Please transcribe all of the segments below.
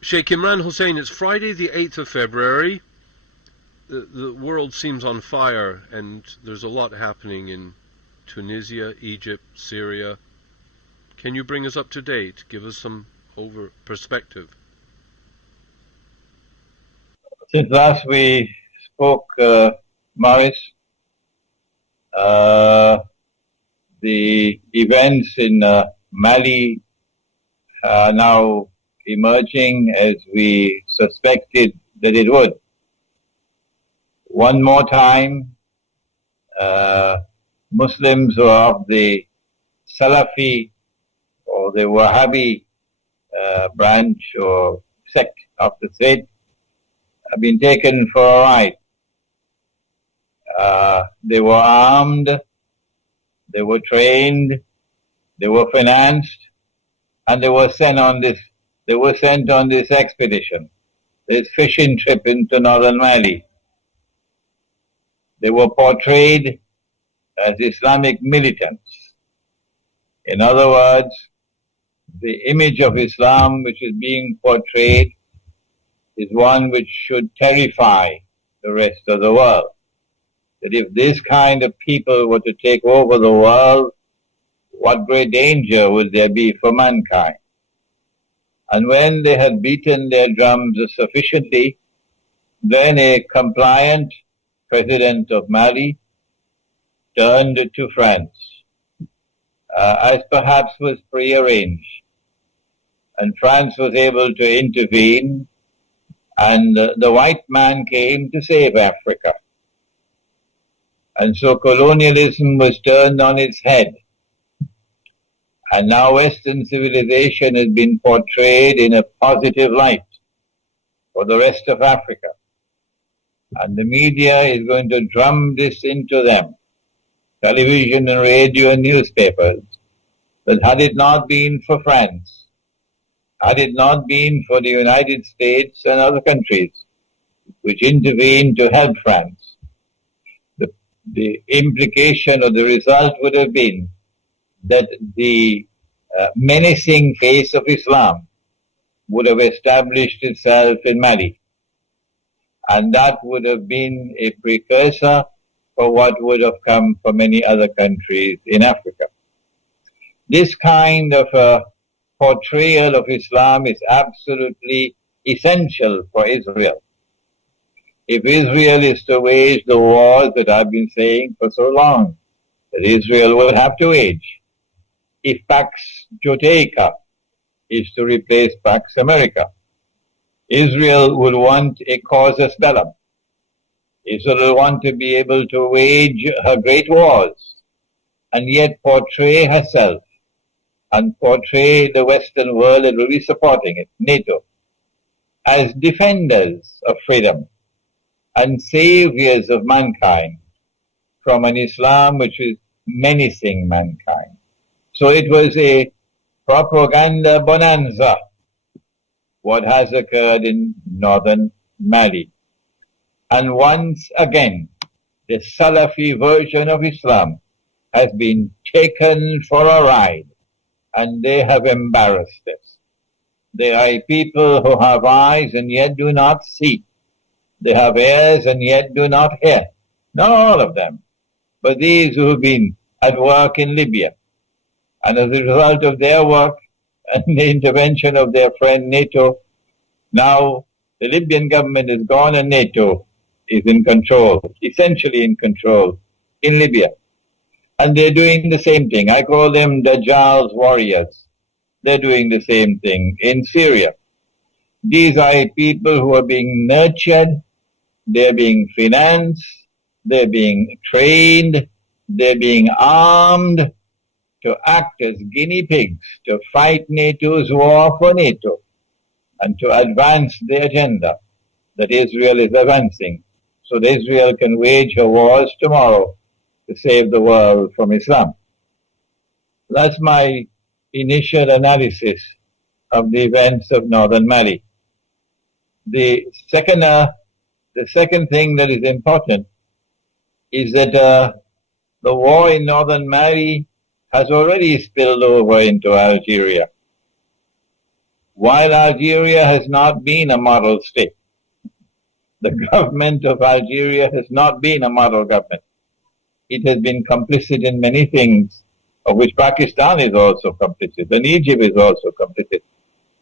Sheikh Imran Hussein, it's Friday the 8th of February. The world seems on fire, and there's a lot happening in Tunisia, Egypt, Syria. Can you bring us up to date? Give us some perspective. Since last we spoke, Morris, the events in Mali are now emerging as we suspected that it would. One more time, Muslims who are of the Salafi or the Wahhabi branch or sect of the faith have been taken for a ride. They were armed, they were trained, they were financed, and they were sent on this expedition, this fishing trip into northern Mali. They were portrayed as Islamic militants. In other words, the image of Islam which is being portrayed is one which should terrify the rest of the world. That if this kind of people were to take over the world, what great danger would there be for mankind? And when they had beaten their drums sufficiently, then a compliant president of Mali turned to France, as perhaps was prearranged. And France was able to intervene, and the white man came to save Africa. And so colonialism was turned on its head. And now Western civilization has been portrayed in a positive light for the rest of Africa. And the media is going to drum this into them, television and radio and newspapers, that had it not been for France, had it not been for the United States and other countries which intervened to help France, the implication or the result would have been that the menacing face of Islam would have established itself in Mali. And that would have been a precursor for what would have come for many other countries in Africa. This kind of portrayal of Islam is absolutely essential for Israel. If Israel is to wage the wars that I've been saying for so long, that Israel will have to wage, if Pax Judaica is to replace Pax America, Israel will want a casus bellum. Israel will want to be able to wage her great wars and yet portray herself and portray the Western world that will be supporting it, NATO, as defenders of freedom and saviors of mankind from an Islam which is menacing mankind. So it was a propaganda bonanza, what has occurred in northern Mali. And once again, the Salafi version of Islam has been taken for a ride, and they have embarrassed us. They are people who have eyes and yet do not see. They have ears and yet do not hear. Not all of them, but these who have been at work in Libya. And as a result of their work and the intervention of their friend NATO, now the Libyan government is gone and NATO is in control, essentially in control, in Libya. And they're doing the same thing. I call them Dajjal's warriors. They're doing the same thing in Syria. These are people who are being nurtured, they're being financed, they're being trained, they're being armed to act as guinea pigs, to fight NATO's war for NATO, and to advance the agenda that Israel is advancing, so that Israel can wage her wars tomorrow to save the world from Islam. That's my initial analysis of the events of northern Mali. The second thing that is important is that the war in northern Mali has already spilled over into Algeria. while Algeria has not been a model state, the government of Algeria has not been a model government. It has been complicit in many things, of which Pakistan is also complicit, and Egypt is also complicit,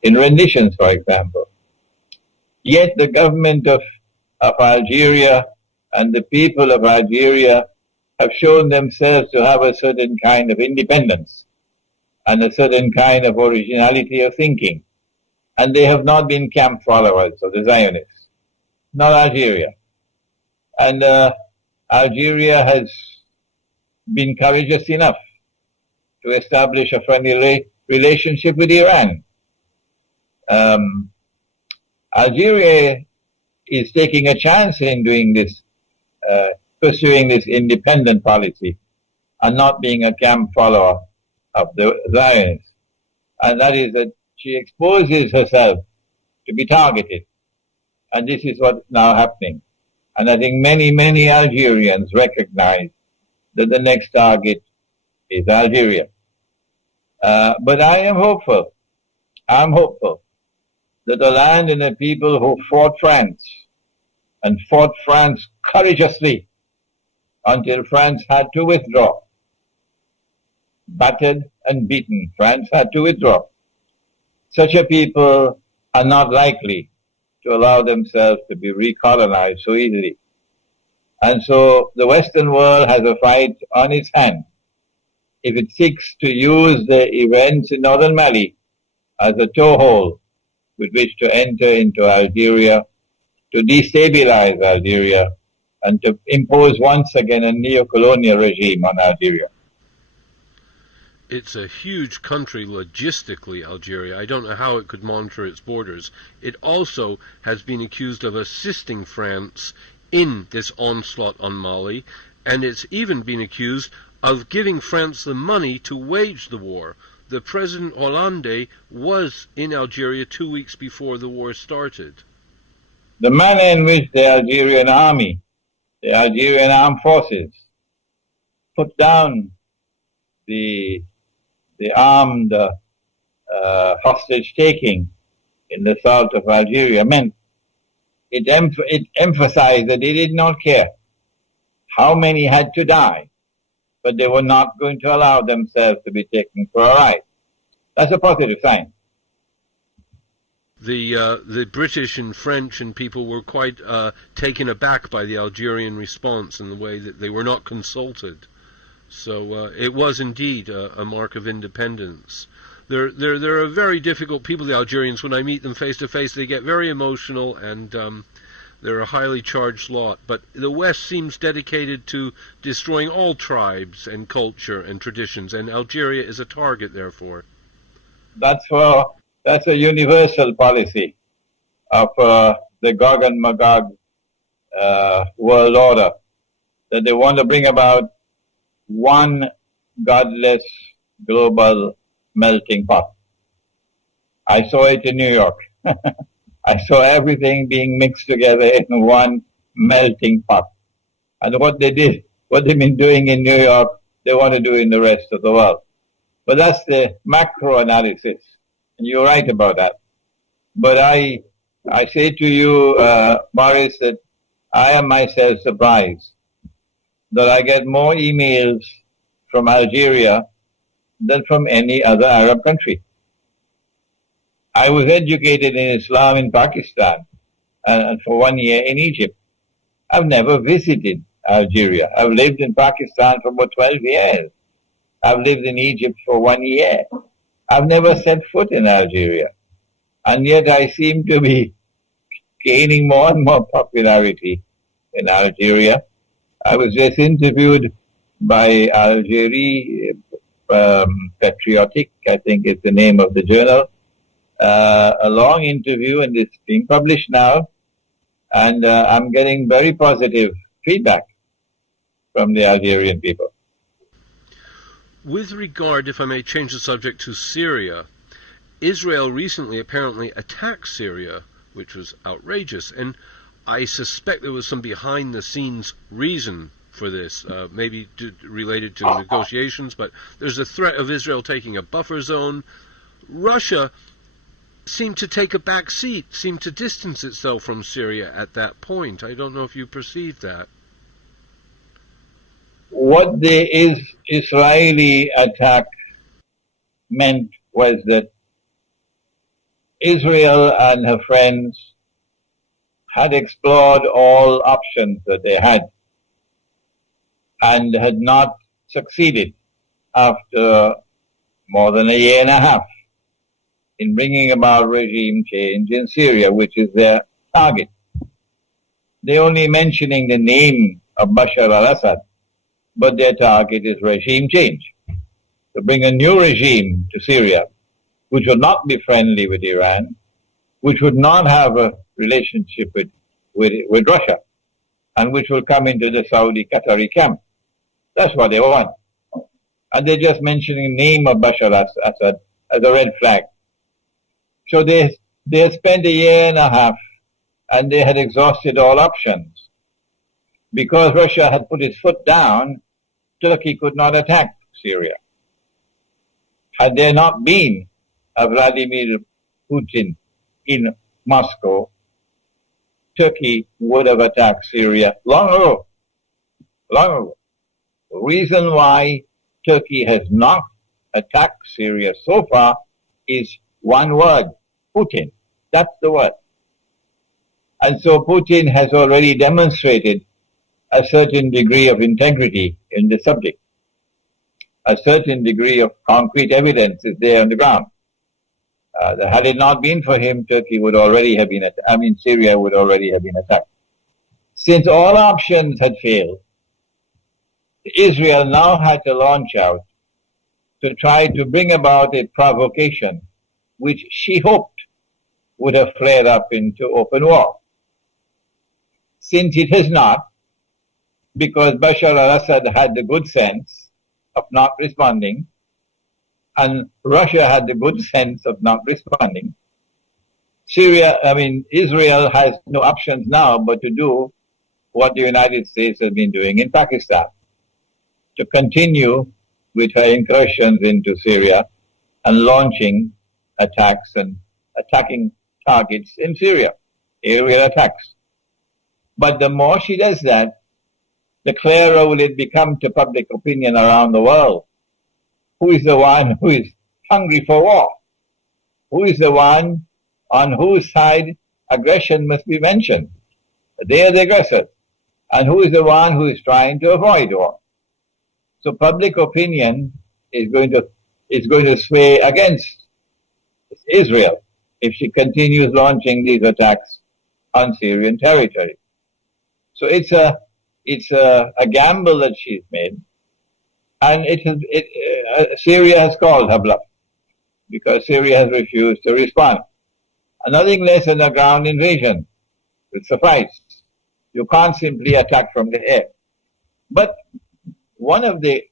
in renditions, for example. Yet the government of Algeria and the people of Algeria have shown themselves to have a certain kind of independence and a certain kind of originality of thinking. And they have not been camp followers of the Zionists, not Algeria. And Algeria has been courageous enough to establish a friendly relationship with Iran. Algeria is taking a chance in doing this, pursuing this independent policy and not being a camp follower of the Zionists. And that is that she exposes herself to be targeted. And this is what's now happening. And I think many, many Algerians recognize that the next target is Algeria. But I am hopeful. I'm hopeful that the land and the people who fought France and fought France courageously until France had to withdraw, battered and beaten, France had to withdraw. Such a people are not likely to allow themselves to be recolonized so easily. And so the Western world has a fight on its hands if it seeks to use the events in northern Mali as a toehold with which to enter into Algeria, to destabilize Algeria, and to impose once again a neo-colonial regime on Algeria. It's a huge country logistically, Algeria. I don't know how it could monitor its borders. It also has been accused of assisting France in this onslaught on Mali, and it's even been accused of giving France the money to wage the war. The President Hollande was in Algeria 2 weeks before the war started. The manner in which the Algerian army, the Algerian armed forces, put down the armed hostage-taking in the south of Algeria meant it emphasized that they did not care how many had to die, but they were not going to allow themselves to be taken for a ride. That's a positive sign. The British and French and people were quite taken aback by the Algerian response in the way that they were not consulted. So it was indeed a mark of independence. They're a very difficult people, the Algerians. When I meet them face to face, they get very emotional, and they're a highly charged lot. But the West seems dedicated to destroying all tribes and culture and traditions, and Algeria is a target, therefore. That's a universal policy of the Gog and Magog world order, that they want to bring about one godless global melting pot. I saw it in New York. I saw everything being mixed together in one melting pot. And what they've been doing in New York, they want to do in the rest of the world. But that's the macro analysis. And you're right about that. But I say to you, Morris, that I am myself surprised that I get more emails from Algeria than from any other Arab country. I was educated in Islam in Pakistan and for 1 year in Egypt. I've never visited Algeria. I've lived in Pakistan for about 12 years. I've lived in Egypt for 1 year. I've never set foot in Algeria. And yet I seem to be gaining more and more popularity in Algeria. I was just interviewed by Algeria Patriotic, I think is the name of the journal. A long interview, and it's being published now. And I'm getting very positive feedback from the Algerian people. With regard, if I may change the subject, to Syria, Israel recently apparently attacked Syria, which was outrageous, and I suspect there was some behind-the-scenes reason for this, maybe related to negotiations, but there's a threat of Israel taking a buffer zone. Russia seemed to take a back seat, seemed to distance itself from Syria at that point. I don't know if you perceived that. What the Israeli attack meant was that Israel and her friends had explored all options that they had and had not succeeded after more than a year and a half in bringing about regime change in Syria, which is their target. They're only mentioning the name of Bashar al-Assad, but their target is regime change. To bring a new regime to Syria, which would not be friendly with Iran, which would not have a relationship with Russia, and which will come into the Saudi-Qatari camp. That's what they want. And they're just mentioning the name of Bashar al-Assad as a red flag. So they spent a year and a half, and they had exhausted all options. Because Russia had put its foot down, Turkey could not attack Syria. Had there not been a Vladimir Putin in Moscow, Turkey would have attacked Syria long ago. Long ago. The reason why Turkey has not attacked Syria so far is one word: Putin. That's the word. And so Putin has already demonstrated a certain degree of integrity in the subject. A certain degree of concrete evidence is there on the ground. Had it not been for him, Turkey would already have been Syria would already have been attacked. Since all options had failed, Israel now had to launch out to try to bring about a provocation which she hoped would have flared up into open war. Since it has not, because Bashar al-Assad had the good sense of not responding, and Russia had the good sense of not responding, Israel has no options now but to do what the United States has been doing in Pakistan, to continue with her incursions into Syria and launching attacks and attacking targets in Syria, aerial attacks. But the more she does that, the clearer will it become to public opinion around the world. Who is the one who is hungry for war? Who is the one on whose side aggression must be mentioned? They are the aggressors. And who is the one who is trying to avoid war? So public opinion is going to sway against Israel if she continues launching these attacks on Syrian territory. So it's a gamble that she's made, and Syria has called her bluff because Syria has refused to respond. And nothing less than a ground invasion will suffice. You can't simply attack from the air. But one of the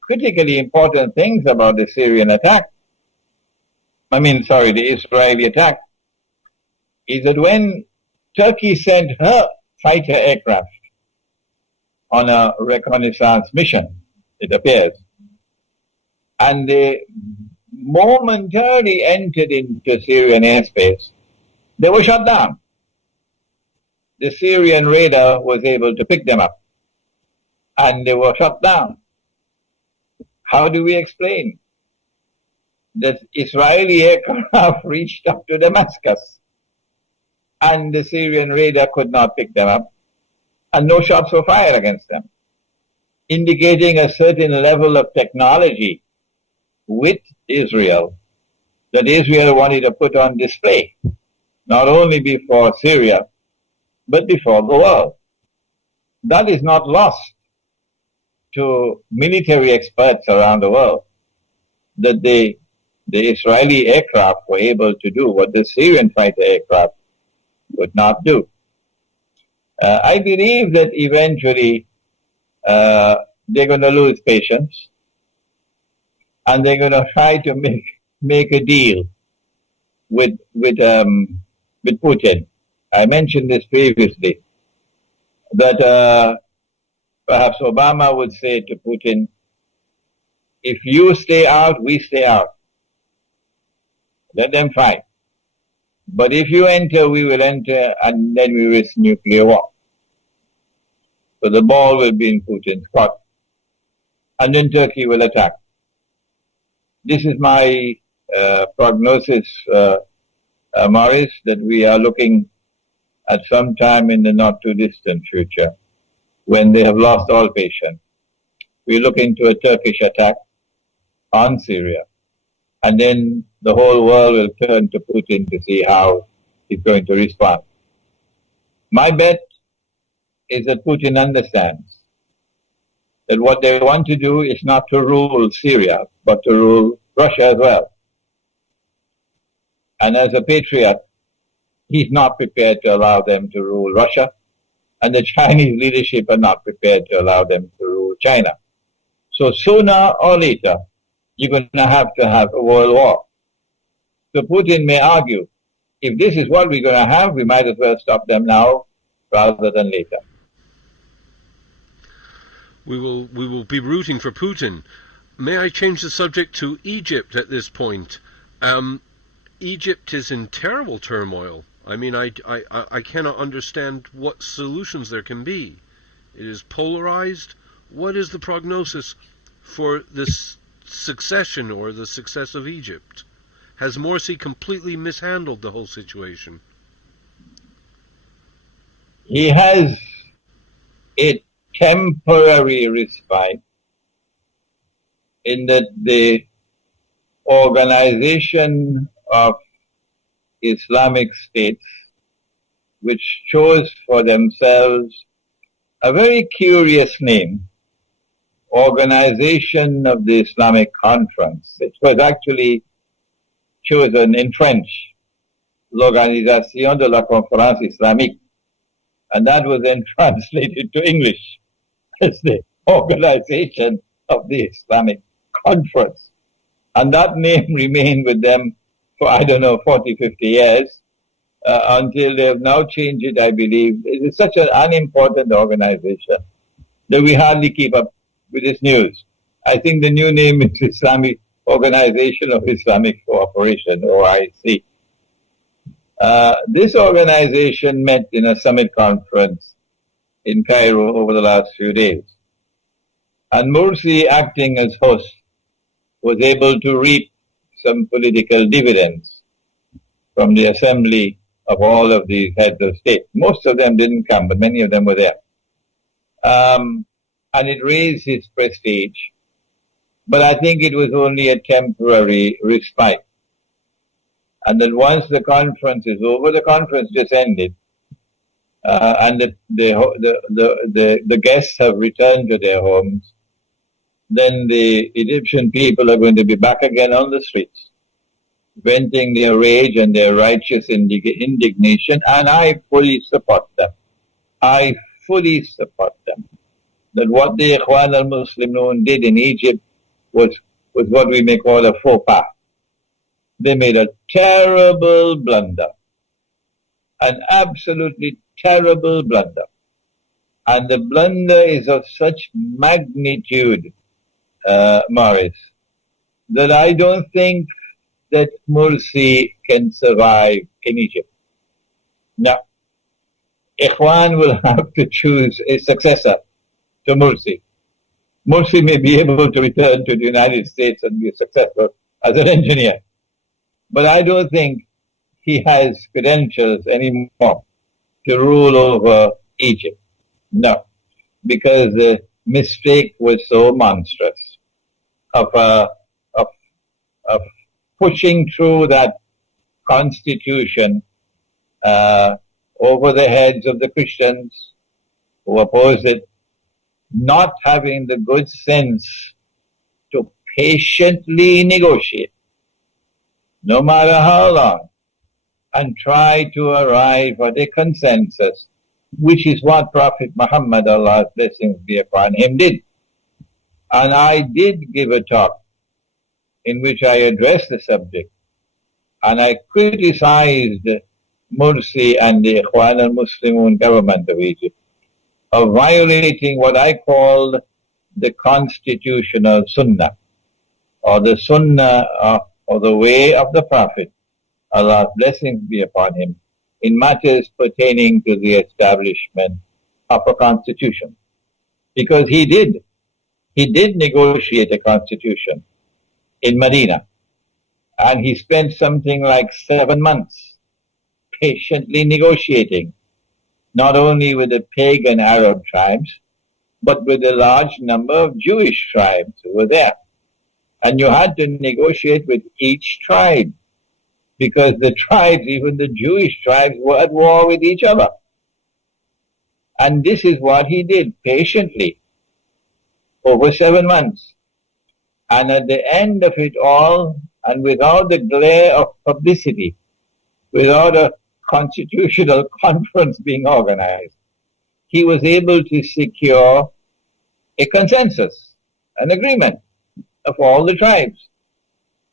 critically important things about the Israeli attack, is that when Turkey sent her fighter aircraft on a reconnaissance mission, it appears, and they momentarily entered into Syrian airspace, they were shot down. The Syrian radar was able to pick them up, and they were shot down. How do we explain that Israeli aircraft reached up to Damascus and the Syrian radar could not pick them up, and no shots were fired against them, indicating a certain level of technology with Israel that Israel wanted to put on display, not only before Syria, but before the world. That is not lost to military experts around the world, that the Israeli aircraft were able to do what the Syrian fighter aircraft could not do. I believe that eventually they're going to lose patience, and they're going to try to make a deal with Putin. I mentioned this previously, that perhaps Obama would say to Putin, if you stay out, we stay out. Let them fight. But if you enter, we will enter, and then we risk nuclear war. So the ball will be in Putin's court. And then Turkey will attack. This is my prognosis, Morris, that we are looking at some time in the not too distant future when they have lost all patience. We look into a Turkish attack on Syria, and then the whole world will turn to Putin to see how he's going to respond. My bet is that Putin understands that what they want to do is not to rule Syria, but to rule Russia as well. And as a patriot, he's not prepared to allow them to rule Russia, and the Chinese leadership are not prepared to allow them to rule China. So sooner or later, you're going to have a world war. So Putin may argue, if this is what we're going to have, we might as well stop them now rather than later. We will be rooting for Putin. May I change the subject to Egypt at this point? Egypt is in terrible turmoil. I mean, I cannot understand what solutions there can be. It is polarized. What is the prognosis for this succession or the success of Egypt? Has Morsi completely mishandled the whole situation? He has a temporary respite in that the organization of Islamic states, which chose for themselves a very curious name, Organization of the Islamic Conference. It was actually chosen in French, L'Organisation de la Conférence Islamique, and that was then translated to English as the Organization of the Islamic Conference. And that name remained with them for, 40, 50 years, until they have now changed it, I believe. It is such an unimportant organization that we hardly keep up with this news. I think the new name is Islamic Organization of Islamic Cooperation, OIC. This organization met in a summit conference in Cairo over the last few days. And Morsi, acting as host, was able to reap some political dividends from the assembly of all of these heads of state. Most of them didn't come, but many of them were there. And it raised his prestige. But I think it was only a temporary respite. And that once the conference is over, the conference just ended, and the guests have returned to their homes, then the Egyptian people are going to be back again on the streets, venting their rage and their righteous indignation, and I fully support them. I fully support them. That what the Ikhwan al-Muslimun did in Egypt was what we may call a faux pas. They made a terrible blunder, an absolutely terrible blunder. And the blunder is of such magnitude, Morris, that I don't think that Morsi can survive in Egypt. Now, Ikhwan will have to choose a successor to Morsi. Morsi may be able to return to the United States and be successful as an engineer. But I don't think he has credentials anymore to rule over Egypt. No, because the mistake was so monstrous of pushing through that constitution over the heads of the Christians who opposed it, not having the good sense to patiently negotiate, no matter how long, and try to arrive at a consensus, which is what Prophet Muhammad, Allah's blessings be upon him, did. And I did give a talk in which I addressed the subject, and I criticized Morsi and the Ikhwan al-Muslimun government of Egypt of violating what I called the constitutional sunnah, or the sunnah or the way of the Prophet, Allah's blessings be upon him, in matters pertaining to the establishment of a constitution. Because he did negotiate a constitution in Medina. And he spent something like 7 months patiently negotiating, not only with the pagan Arab tribes, but with a large number of Jewish tribes who were there. And you had to negotiate with each tribe, because the tribes, even the Jewish tribes, were at war with each other. And this is what he did patiently over 7 months. And at the end of it all, and without the glare of publicity, without a constitutional conference being organized, he was able to secure a consensus, an agreement of all the tribes.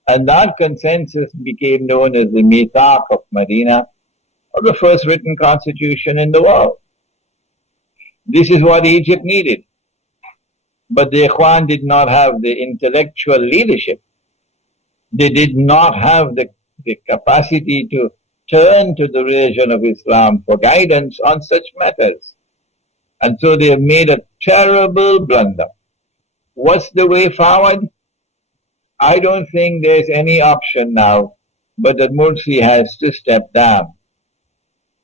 And that consensus became known as the Mithaq of Medina, or the first written constitution in the world. This is what Egypt needed. But the Ikhwan did not have the intellectual leadership. They did not have the capacity to turn to the religion of Islam for guidance on such matters. And so they have made a terrible blunder. What's the way forward? I don't think there's any option now, but that Mursi has to step down.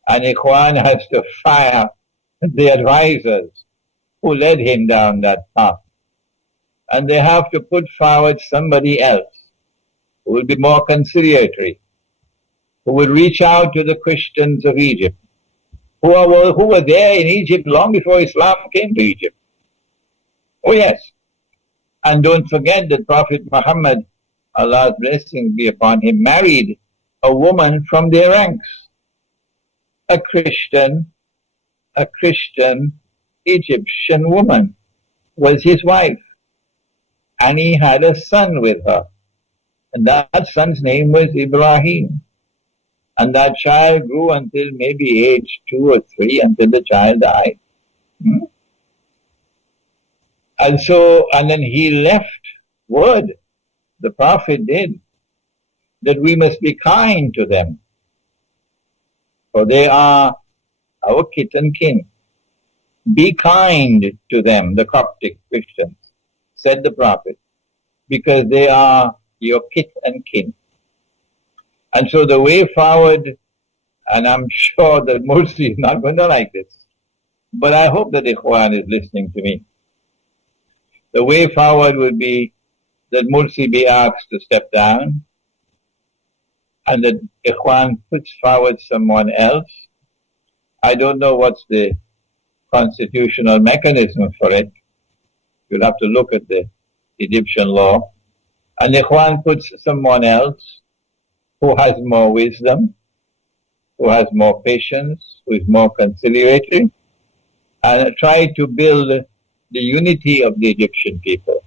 And Ikhwan has to fire the advisors who led him down that path. And they have to put forward somebody else who will be more conciliatory, who will reach out to the Christians of Egypt, who were there in Egypt long before Islam came to Egypt. Oh yes. And don't forget that Prophet Muhammad, Allah's blessings be upon him, married a woman from their ranks. A Christian Egyptian woman was his wife. And he had a son with her. And that son's name was Ibrahim. And that child grew until maybe age 2 or 3, until the child died. And then he left word, the Prophet did, that we must be kind to them, for they are our kith and kin. Be kind to them, the Coptic Christians, said the Prophet, because they are your kith and kin. And so the way forward, and I'm sure that Mursi is not going to like this, but I hope that Ikhwan is listening to me. The way forward would be that Mursi be asked to step down, and that Ikhwan puts forward someone else. I don't know what's the constitutional mechanism for it. You'll have to look at the Egyptian law. And Ikhwan puts someone else who has more wisdom, who has more patience, who is more conciliatory, and try to build the unity of the Egyptian people.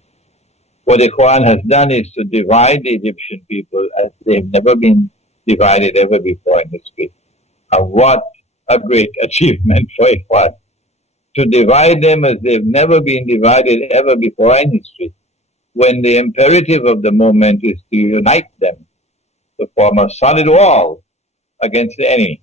What Ikhwan has done is to divide the Egyptian people as they've never been divided ever before in history. And what a great achievement for Ikhwan, to divide them as they've never been divided ever before in history, when the imperative of the moment is to unite them, to form a solid wall against the enemy.